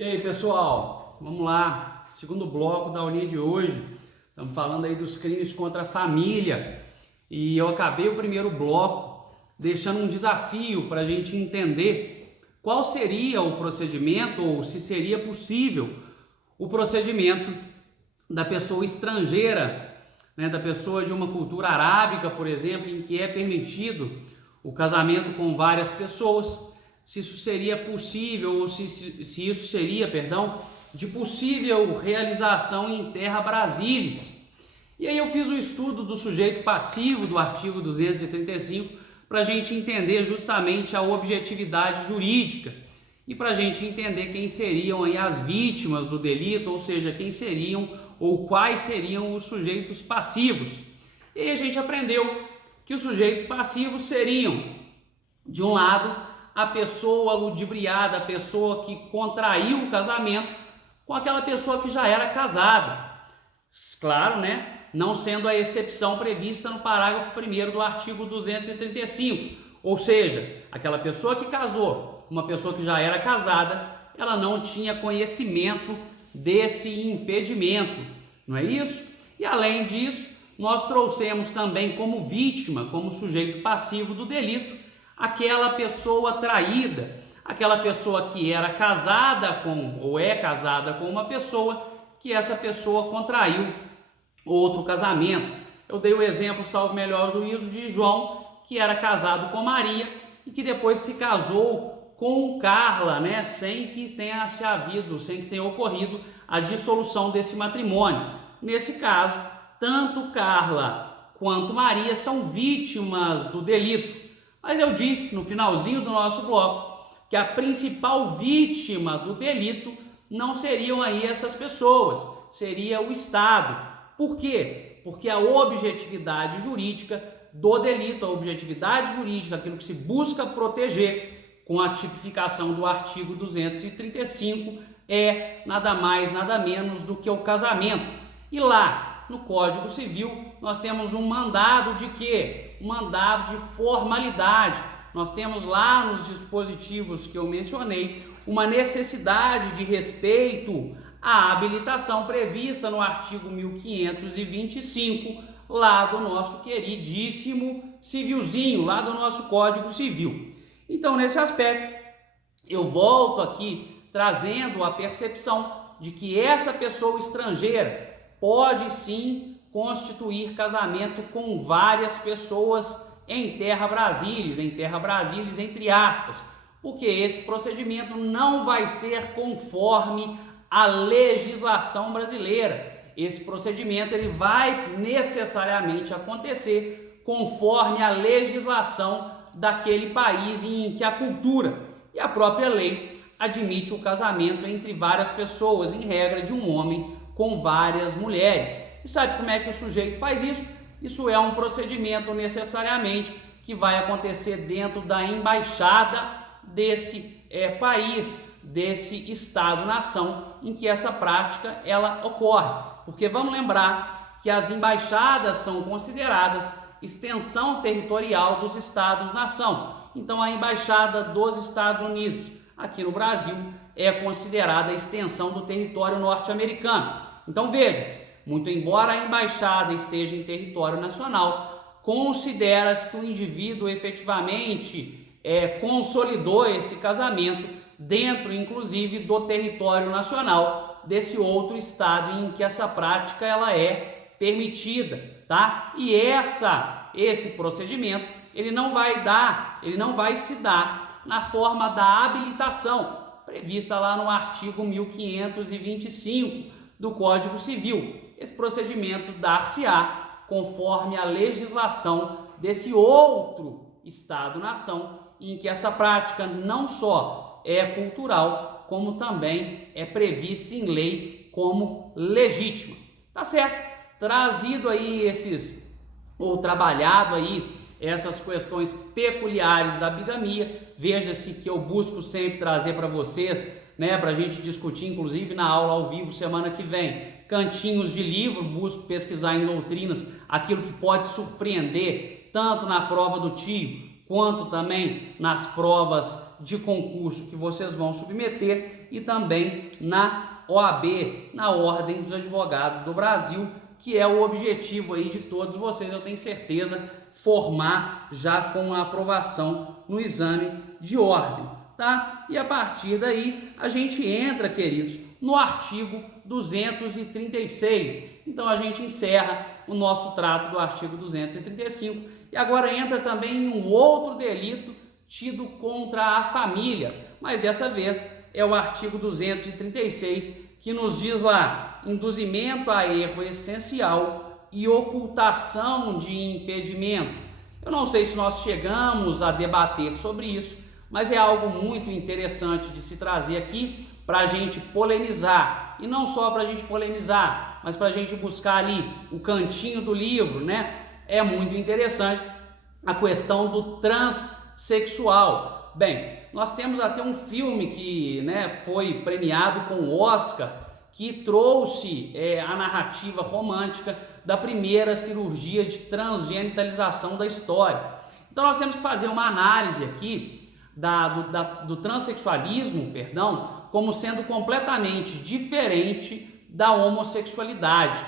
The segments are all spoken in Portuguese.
E aí, pessoal, vamos lá, segundo bloco da aulinha de hoje. Estamos falando aí dos crimes contra a família e eu acabei o primeiro bloco deixando um desafio para a gente entender qual seria o procedimento ou se seria possível o procedimento da pessoa estrangeira, né, da pessoa de uma cultura arábica, por exemplo, em que é permitido o casamento com várias pessoas. Se isso seria possível ou se isso seria, de possível realização em terra brasilis. E aí eu fiz o estudo do sujeito passivo do artigo 235 para a gente entender justamente a objetividade jurídica e para a gente entender quem seriam aí as vítimas do delito, ou seja, quem seriam ou quais seriam os sujeitos passivos. E aí a gente aprendeu que os sujeitos passivos seriam, de um lado, a pessoa ludibriada, a pessoa que contraiu o casamento com aquela pessoa que já era casada. Claro, né? Não sendo a exceção prevista no parágrafo 1º do artigo 235. Ou seja, aquela pessoa que casou com uma pessoa que já era casada, ela não tinha conhecimento desse impedimento, não é isso? E além disso, nós trouxemos também como vítima, como sujeito passivo do delito, aquela pessoa traída, aquela pessoa que era casada com ou é casada com uma pessoa que essa pessoa contraiu outro casamento. Eu dei o exemplo, salvo melhor juízo, de João, que era casado com Maria e que depois se casou com Carla, né, sem que tenha ocorrido a dissolução desse matrimônio. Nesse caso, tanto Carla quanto Maria são vítimas do delito. Mas eu disse no finalzinho do nosso bloco que a principal vítima do delito não seriam aí essas pessoas, seria o Estado. Por quê? Porque a objetividade jurídica do delito, a objetividade jurídica, aquilo que se busca proteger com a tipificação do artigo 235, é nada mais, nada menos do que o casamento. E lá no Código Civil nós temos um mandado de quê? Um mandado de formalidade. Nós temos lá nos dispositivos que eu mencionei uma necessidade de respeito à habilitação prevista no artigo 1525, lá do nosso queridíssimo civilzinho, lá do nosso Código Civil. Então, nesse aspecto, eu volto aqui trazendo a percepção de que essa pessoa estrangeira pode sim constituir casamento com várias pessoas em terra brasilis entre aspas, porque esse procedimento não vai ser conforme a legislação brasileira. Esse procedimento ele vai necessariamente acontecer conforme a legislação daquele país em que a cultura e a própria lei admite o casamento entre várias pessoas, em regra de um homem com várias mulheres. E sabe como é que o sujeito faz isso? Isso é um procedimento necessariamente que vai acontecer dentro da embaixada desse país, desse Estado-nação em que essa prática ela ocorre. Porque vamos lembrar que as embaixadas são consideradas extensão territorial dos Estados-nação. Então a embaixada dos Estados Unidos aqui no Brasil é considerada a extensão do território norte-americano. Então veja-se, muito embora a embaixada esteja em território nacional, considera-se que o indivíduo efetivamente consolidou esse casamento dentro, inclusive, do território nacional desse outro estado em que essa prática ela é permitida, tá? E esse procedimento ele não vai se dar na forma da habilitação prevista lá no artigo 1525 do Código Civil. Esse procedimento dar-se-á conforme a legislação desse outro Estado-nação, em que essa prática não só é cultural, como também é prevista em lei como legítima. Tá certo? Trazido aí trabalhado aí essas questões peculiares da bigamia, veja-se que eu busco sempre trazer para vocês, né, para a gente discutir, inclusive na aula ao vivo semana que vem, cantinhos de livro, busco pesquisar em doutrinas aquilo que pode surpreender tanto na prova do tio quanto também nas provas de concurso que vocês vão submeter e também na OAB, na Ordem dos Advogados do Brasil, que é o objetivo aí de todos vocês, eu tenho certeza, formar já com a aprovação no exame de ordem, tá? E a partir daí a gente entra, queridos, no artigo 236. Então a gente encerra o nosso trato do artigo 235 e agora entra também em um outro delito tido contra a família, mas dessa vez é o artigo 236 que nos diz lá: induzimento a erro essencial e ocultação de impedimento. Eu não sei se nós chegamos a debater sobre isso, mas é algo muito interessante de se trazer aqui para a gente polemizar, e não só para a gente polemizar, mas para a gente buscar ali o cantinho do livro, né? É muito interessante a questão do transexual. Bem, nós temos até um filme que, né, foi premiado com o Oscar, que trouxe a narrativa romântica da primeira cirurgia de transgenitalização da história. Então nós temos que fazer uma análise aqui do transexualismo, como sendo completamente diferente da homossexualidade.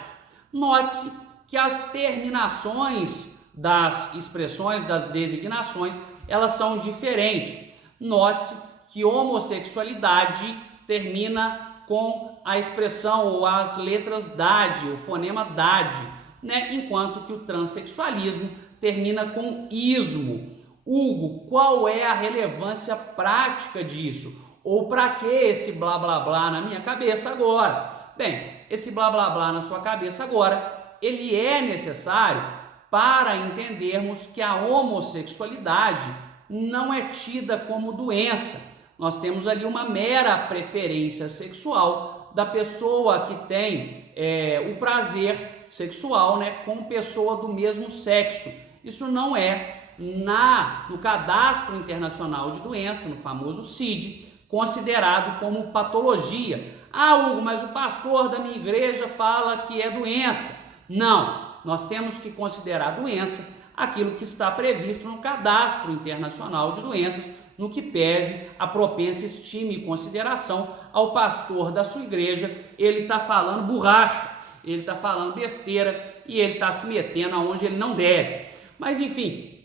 Note-se que as terminações das expressões, das designações, elas são diferentes. Note-se que homossexualidade termina com a expressão ou as letras DAD, o fonema DAD, né? Enquanto que o transexualismo termina com ismo. Hugo, qual é a relevância prática disso? Ou para que esse blá blá blá na minha cabeça agora? Bem, esse blá blá blá na sua cabeça agora, ele é necessário para entendermos que a homossexualidade não é tida como doença. Nós temos ali uma mera preferência sexual da pessoa que tem o prazer sexual, né, com pessoa do mesmo sexo. Isso não é, no Cadastro Internacional de Doença, no famoso CID, considerado como patologia. Ah, Hugo, mas o pastor da minha igreja fala que é doença. Não, nós temos que considerar doença aquilo que está previsto no Cadastro Internacional de Doenças, no que pese a propensa estima e consideração ao pastor da sua igreja. Ele está falando borracha, ele está falando besteira e ele está se metendo aonde ele não deve. Mas enfim,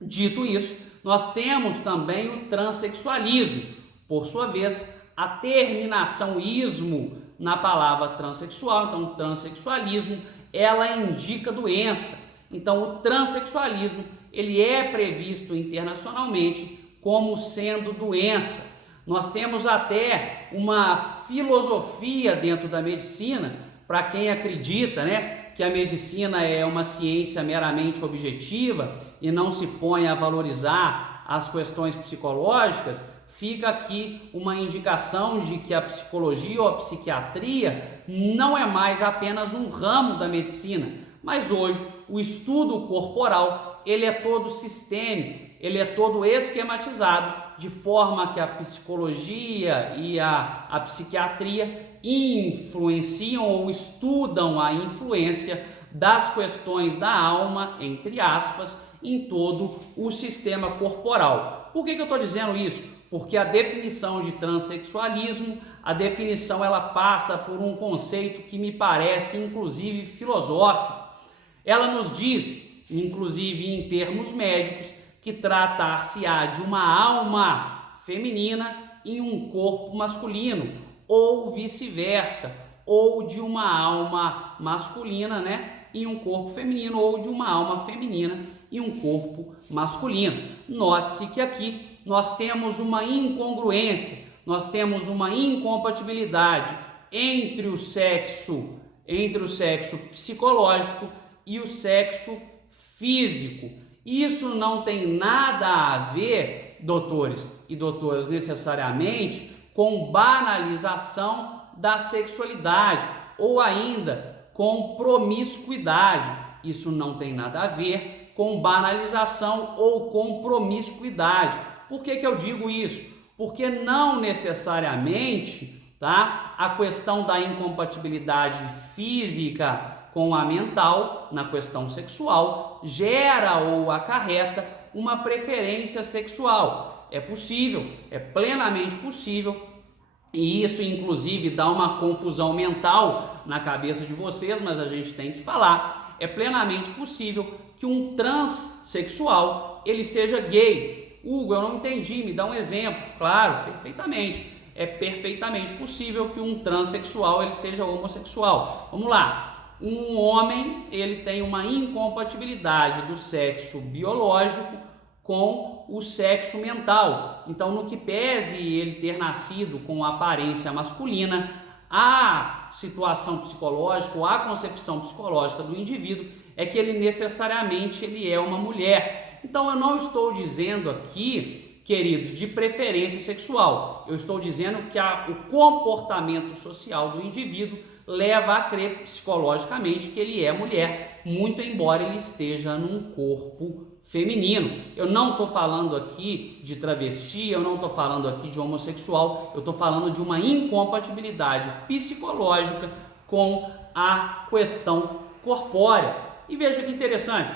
dito isso, nós temos também o transexualismo. Por sua vez, a terminação ismo na palavra transexual, então o transexualismo, ela indica doença. Então o transexualismo, ele é previsto internacionalmente como sendo doença. Nós temos até uma filosofia dentro da medicina, para quem acredita, né, que a medicina é uma ciência meramente objetiva e não se põe a valorizar as questões psicológicas, fica aqui uma indicação de que a psicologia ou a psiquiatria não é mais apenas um ramo da medicina, mas hoje o estudo corporal, ele é todo sistêmico, ele é todo esquematizado, de forma que a psicologia e a psiquiatria influenciam ou estudam a influência das questões da alma, entre aspas, em todo o sistema corporal. Por que eu estou dizendo isso? Porque a definição de transexualismo, a definição ela passa por um conceito que me parece inclusive filosófico. Ela nos diz, inclusive em termos médicos, que tratar-se-á de uma alma feminina em um corpo masculino, ou vice-versa, ou de uma alma masculina, né, em um corpo feminino, ou de uma alma feminina em um corpo masculino. Note-se que aqui nós temos uma incongruência, nós temos uma incompatibilidade entre o sexo psicológico e o sexo físico. Isso não tem nada a ver, doutores e doutoras, necessariamente com banalização da sexualidade ou ainda com promiscuidade. Isso não tem nada a ver com banalização ou com promiscuidade. Por que eu digo isso? Porque não necessariamente, tá, a questão da incompatibilidade física com a mental, na questão sexual, gera ou acarreta uma preferência sexual. É possível, é plenamente possível, e isso inclusive dá uma confusão mental na cabeça de vocês, mas a gente tem que falar. É plenamente possível que um transexual ele seja gay. Hugo, eu não entendi, me dá um exemplo. Claro, perfeitamente. É perfeitamente possível que um transexual ele seja homossexual. Vamos lá. Um homem ele tem uma incompatibilidade do sexo biológico com o sexo mental. Então, no que pese ele ter nascido com aparência masculina, a situação psicológica, ou a concepção psicológica do indivíduo é que ele necessariamente ele é uma mulher. Então, eu não estou dizendo aqui, queridos, de preferência sexual. Eu estou dizendo que o comportamento social do indivíduo leva a crer psicologicamente que ele é mulher, muito embora ele esteja num corpo feminino. Eu não estou falando aqui de travesti, eu não estou falando aqui de homossexual, eu estou falando de uma incompatibilidade psicológica com a questão corpórea. E veja que interessante,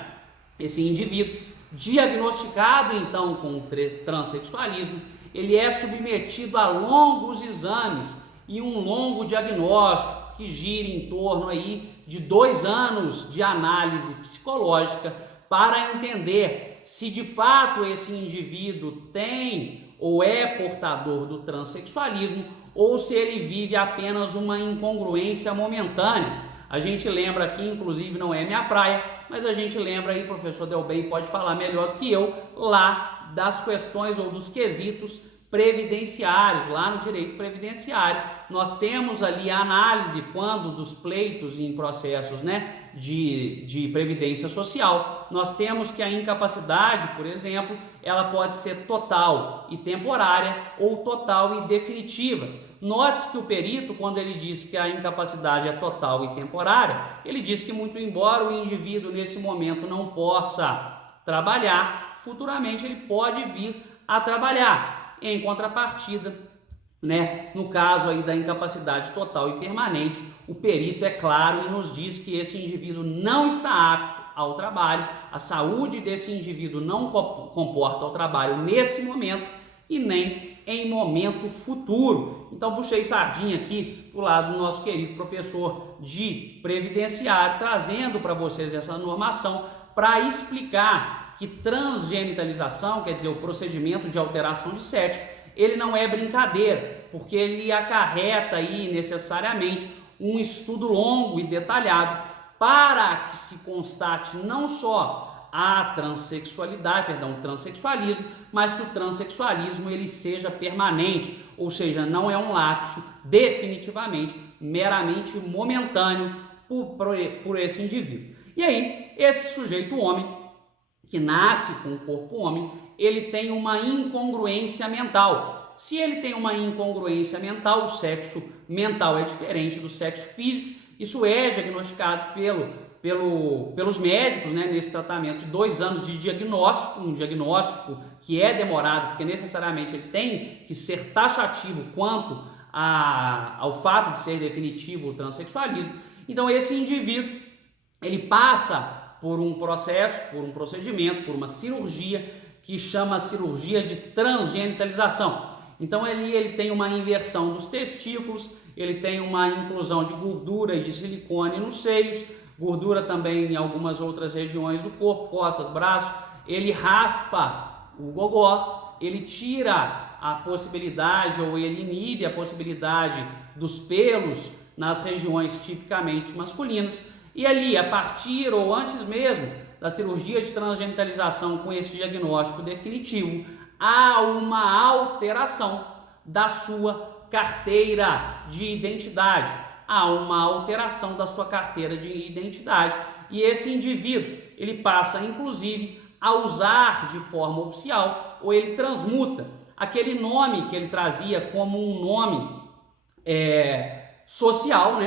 esse indivíduo diagnosticado então com transexualismo, ele é submetido a longos exames e um longo diagnóstico que gira em torno aí de 2 anos de análise psicológica para entender se de fato esse indivíduo tem ou é portador do transexualismo ou se ele vive apenas uma incongruência momentânea. A gente lembra aqui, inclusive não é minha praia, mas a gente lembra aí, professor Delbem pode falar melhor do que eu, lá das questões ou dos quesitos previdenciários, lá no direito previdenciário. Nós temos ali a análise quando dos pleitos em processos, de previdência social, nós temos que a incapacidade, por exemplo, ela pode ser total e temporária ou total e definitiva. Note-se que o perito, quando ele diz que a incapacidade é total e temporária, ele diz que muito embora o indivíduo nesse momento não possa trabalhar, futuramente ele pode vir a trabalhar. Em contrapartida, no caso aí da incapacidade total e permanente, o perito é claro e nos diz que esse indivíduo não está apto ao trabalho, a saúde desse indivíduo não comporta o trabalho nesse momento e nem em momento futuro. Então puxei sardinha aqui pro lado do nosso querido professor de previdenciário, trazendo para vocês essa normação para explicar que transgenitalização, quer dizer, o procedimento de alteração de sexo, ele não é brincadeira, porque ele acarreta aí necessariamente um estudo longo e detalhado para que se constate não só a o transexualismo, mas que o transexualismo ele seja permanente, ou seja, não é um lapso definitivamente, meramente momentâneo por esse indivíduo. E aí, esse sujeito homem, que nasce com o corpo homem, ele tem uma incongruência mental. Se ele tem uma incongruência mental, o sexo mental é diferente do sexo físico. Isso é diagnosticado pelos médicos, nesse tratamento de 2 anos de diagnóstico, um diagnóstico que é demorado, porque necessariamente ele tem que ser taxativo quanto ao fato de ser definitivo o transexualismo. Então esse indivíduo, ele passa por um processo, por um procedimento, por uma cirurgia que chama cirurgia de transgenitalização. Então ele tem uma inversão dos testículos, ele tem uma inclusão de gordura e de silicone nos seios, gordura também em algumas outras regiões do corpo, costas, braços. Ele raspa o gogó, ele tira a possibilidade ou ele inibe a possibilidade dos pelos nas regiões tipicamente masculinas. E ali, a partir ou antes mesmo da cirurgia de transgenitalização com esse diagnóstico definitivo, há uma alteração da sua carteira de identidade. Há uma alteração da sua carteira de identidade. E esse indivíduo, ele passa, inclusive, a usar de forma oficial, ou ele transmuta aquele nome que ele trazia como um nome social,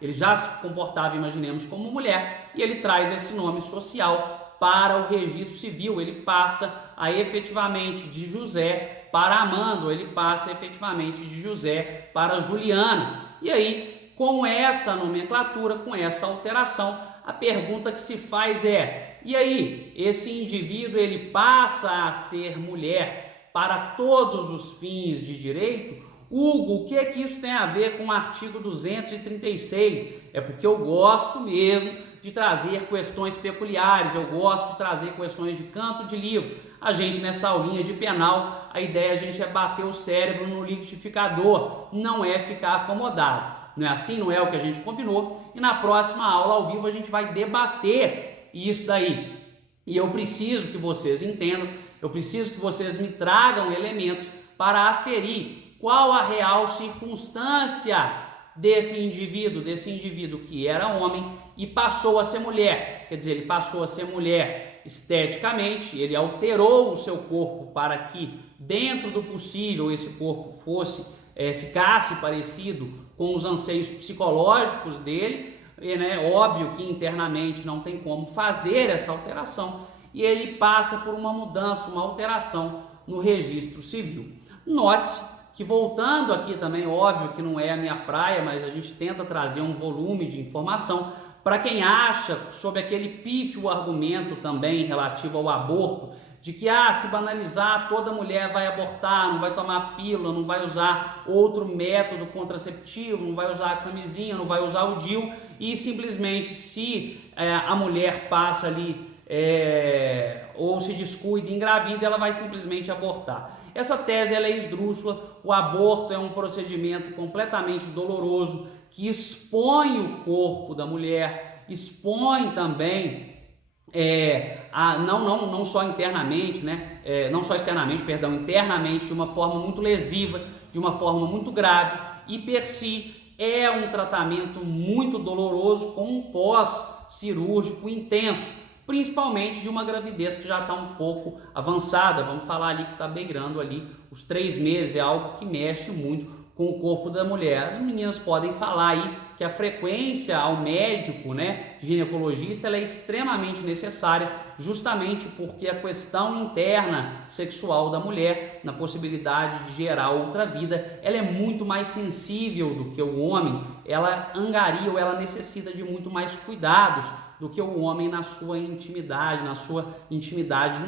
Ele já se comportava, imaginemos, como mulher, e ele traz esse nome social para o registro civil. Ele passa a efetivamente de José para Amando, ele passa efetivamente de José para Juliana. E aí, com essa nomenclatura, com essa alteração, a pergunta que se faz é: e aí, esse indivíduo ele passa a ser mulher para todos os fins de direito. Hugo, o que é que isso tem a ver com o artigo 236? É porque eu gosto mesmo de trazer questões peculiares, eu gosto de trazer questões de canto de livro. A gente, nessa aulinha de penal, a ideia a gente é bater o cérebro no liquidificador, não é ficar acomodado. Não é assim? Não é o que a gente combinou. E na próxima aula ao vivo a gente vai debater isso daí. E eu preciso que vocês entendam, eu preciso que vocês me tragam elementos para aferir qual a real circunstância desse indivíduo que era homem e passou a ser mulher. Quer dizer, ele passou a ser mulher esteticamente, ele alterou o seu corpo para que, dentro do possível, esse corpo ficasse parecido com os anseios psicológicos dele, né? Óbvio que internamente não tem como fazer essa alteração, e ele passa por uma mudança, uma alteração no registro civil. Note-se que, voltando aqui também, óbvio que não é a minha praia, mas a gente tenta trazer um volume de informação para quem acha, sobre aquele pífio argumento também relativo ao aborto, de que se banalizar, toda mulher vai abortar, não vai tomar pílula, não vai usar outro método contraceptivo, não vai usar a camisinha, não vai usar o DIU, e simplesmente se a mulher passa ali ou se descuida e engravida, ela vai simplesmente abortar. Essa tese ela é esdrúxula. O aborto é um procedimento completamente doloroso que expõe o corpo da mulher, expõe também não só internamente, né? Não só externamente, perdão, internamente, de uma forma muito lesiva, de uma forma muito grave, e per si é um tratamento muito doloroso com um pós-cirúrgico intenso, principalmente de uma gravidez que já está um pouco avançada. Vamos falar ali que está beirando ali os 3 meses, é algo que mexe muito com o corpo da mulher. As meninas podem falar aí que a frequência ao médico, né, ginecologista, ela é extremamente necessária, justamente porque a questão interna sexual da mulher, na possibilidade de gerar outra vida, ela é muito mais sensível do que o homem, ela angaria ou ela necessita de muito mais cuidados do que o homem na sua intimidade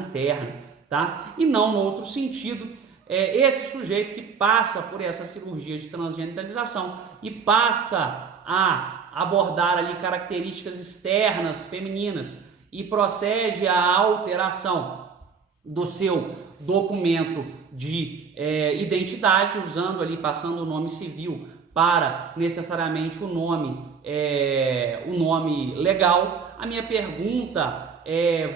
interna, tá? E não no outro sentido, esse sujeito que passa por essa cirurgia de transgenitalização e passa a abordar ali características externas femininas e procede à alteração do seu documento de identidade, usando ali, passando o nome civil para necessariamente o nome legal. A minha pergunta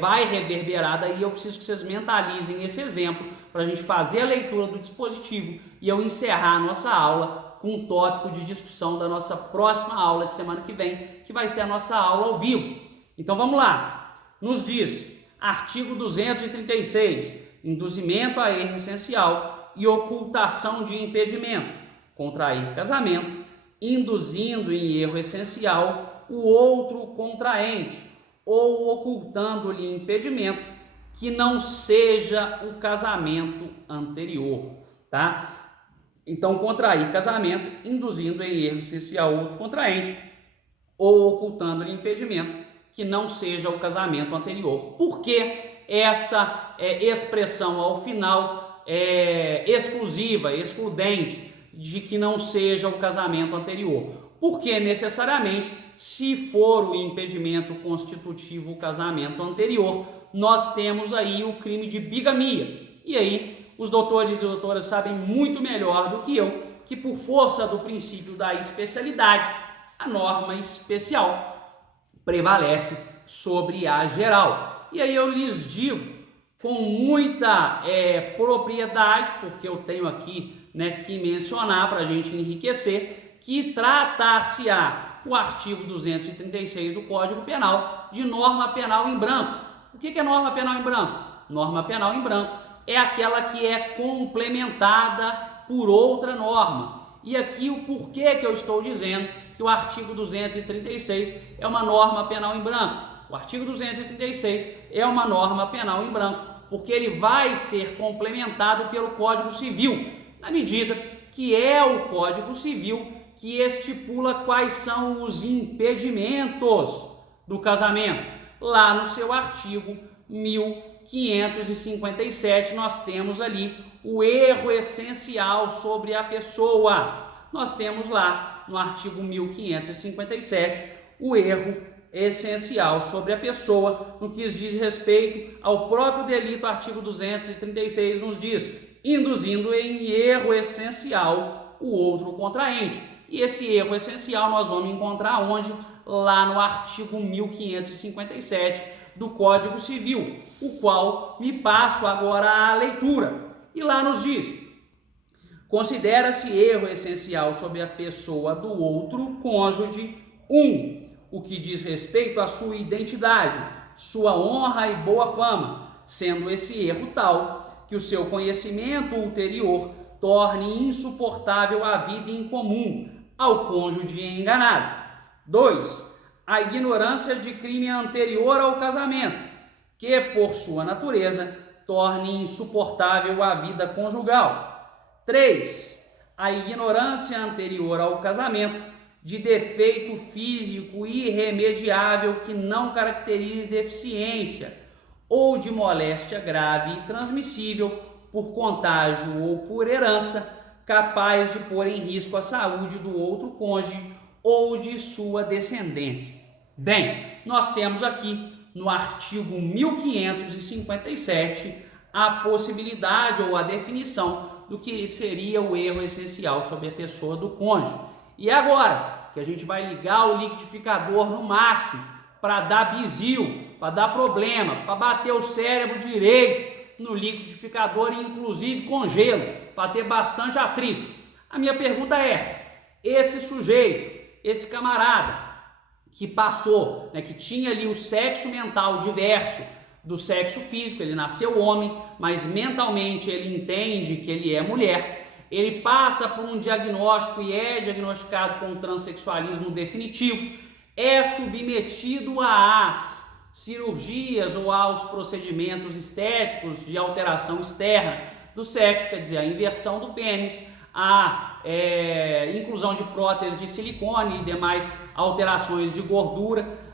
vai reverberar daí. Eu preciso que vocês mentalizem esse exemplo para a gente fazer a leitura do dispositivo e eu encerrar a nossa aula com um tópico de discussão da nossa próxima aula de semana que vem, que vai ser a nossa aula ao vivo. Então vamos lá. Nos diz, artigo 236, induzimento a erro essencial e ocultação de impedimento, contrair casamento, induzindo em erro essencial o outro contraente ou ocultando-lhe impedimento que não seja o casamento anterior, tá? Então, contrair casamento, induzindo em erro essencial outro contraente ou ocultando-lhe impedimento que não seja o casamento anterior. Por que essa expressão ao final exclusiva, excludente, de que não seja o casamento anterior? Porque necessariamente, se for o impedimento constitutivo o casamento anterior, nós temos aí o crime de bigamia. E aí, os doutores e doutoras sabem muito melhor do que eu que, por força do princípio da especialidade, a norma especial prevalece sobre a geral. E aí eu lhes digo com muita propriedade, porque eu tenho aqui, né, que mencionar para a gente enriquecer, que tratar-se-á o artigo 236 do Código Penal de norma penal em branco. O que é norma penal em branco? Norma penal em branco é aquela que é complementada por outra norma. E aqui o porquê que eu estou dizendo que o artigo 236 é uma norma penal em branco. O artigo 236 é uma norma penal em branco, porque ele vai ser complementado pelo Código Civil, na medida que é o Código Civil que estipula quais são os impedimentos do casamento, lá no seu artigo 1000 1557, nós temos ali o erro essencial sobre a pessoa. Nós temos lá no artigo 1557 o erro essencial sobre a pessoa, no que diz respeito ao próprio delito. Artigo 236 nos diz: induzindo em erro essencial o outro contraente. E esse erro essencial nós vamos encontrar onde? Lá no artigo 1557 do Código Civil, o qual me passo agora à leitura. E lá nos diz: considera-se erro essencial sobre a pessoa do outro cônjuge 1. O que diz respeito à sua identidade, sua honra e boa fama, sendo esse erro tal que o seu conhecimento ulterior torne insuportável a vida em comum ao cônjuge enganado. 2. A ignorância de crime anterior ao casamento, que por sua natureza torne insuportável a vida conjugal. 3. A ignorância anterior ao casamento de defeito físico irremediável que não caracterize deficiência ou de moléstia grave e transmissível por contágio ou por herança, capaz de pôr em risco a saúde do outro cônjuge ou de sua descendência. Bem, nós temos aqui no artigo 1557 a possibilidade ou a definição do que seria o erro essencial sobre a pessoa do cônjuge. E agora que a gente vai ligar o liquidificador no máximo para dar bizil, para dar problema, para bater o cérebro direito no liquidificador e inclusive com gelo, para ter bastante atrito. A minha pergunta é: esse sujeito, esse camarada que passou, que tinha ali o sexo mental diverso do sexo físico, ele nasceu homem, mas mentalmente ele entende que ele é mulher, ele passa por um diagnóstico e é diagnosticado com transexualismo definitivo, é submetido às cirurgias ou aos procedimentos estéticos de alteração externa do sexo, quer dizer, a inversão do pênis, a inclusão de próteses de silicone e demais alterações de gordura,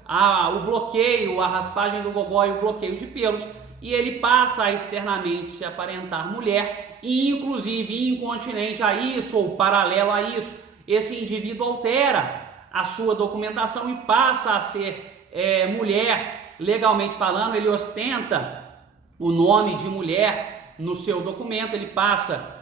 o bloqueio, a raspagem do gogó e o bloqueio de pelos, e ele passa a externamente se aparentar mulher e inclusive incontinente a isso ou paralelo a isso, esse indivíduo altera a sua documentação e passa a ser mulher. Legalmente falando, ele ostenta o nome de mulher no seu documento, ele passa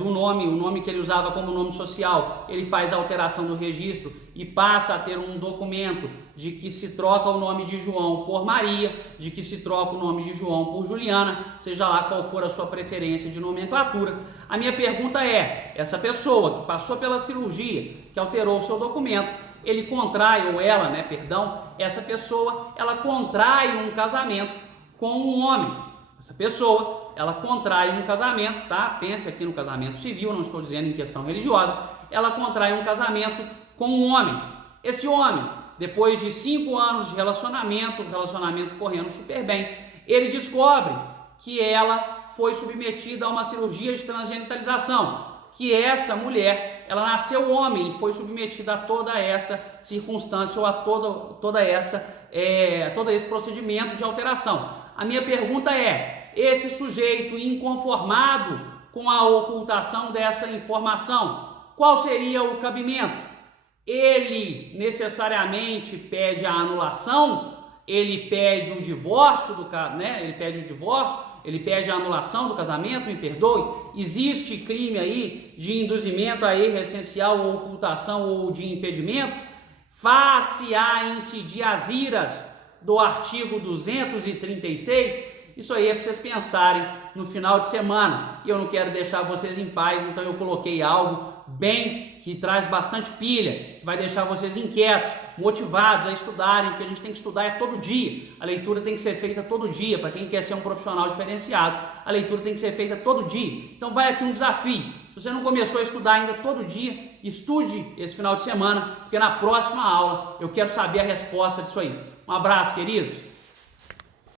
o nome que ele usava como nome social, ele faz a alteração do registro e passa a ter um documento de que se troca o nome de João por Maria, de que se troca o nome de João por Juliana, seja lá qual for a sua preferência de nomenclatura. A minha pergunta é: essa pessoa que passou pela cirurgia, que alterou o seu documento, ele contrai, ou ela, essa pessoa, ela contrai um casamento com um homem. Essa pessoa, ela contrai um casamento, tá? Pense aqui no casamento civil, não estou dizendo em questão religiosa. Ela contrai um casamento com um homem. Esse homem, depois de 5 anos de relacionamento, o relacionamento correndo super bem, ele descobre que ela foi submetida a uma cirurgia de transgenitalização, que essa mulher, ela nasceu homem e foi submetida a toda essa circunstância ou a todo esse procedimento de alteração. A minha pergunta é: esse sujeito inconformado com a ocultação dessa informação, qual seria o cabimento? Ele necessariamente pede a anulação? Ele pede o divórcio ele pede o divórcio? Ele pede a anulação do casamento? Me perdoe. Existe crime aí de induzimento a erro essencial ou ocultação ou de impedimento? Face a incidir as iras do artigo 236, isso aí é para vocês pensarem no final de semana. E eu não quero deixar vocês em paz, então eu coloquei algo bem que traz bastante pilha, que vai deixar vocês inquietos, motivados a estudarem, porque a gente tem que estudar todo dia. A leitura tem que ser feita todo dia. Para quem quer ser um profissional diferenciado, a leitura tem que ser feita todo dia. Então vai aqui um desafio. Se você não começou a estudar ainda todo dia, estude esse final de semana, porque na próxima aula eu quero saber a resposta disso aí. Um abraço, queridos!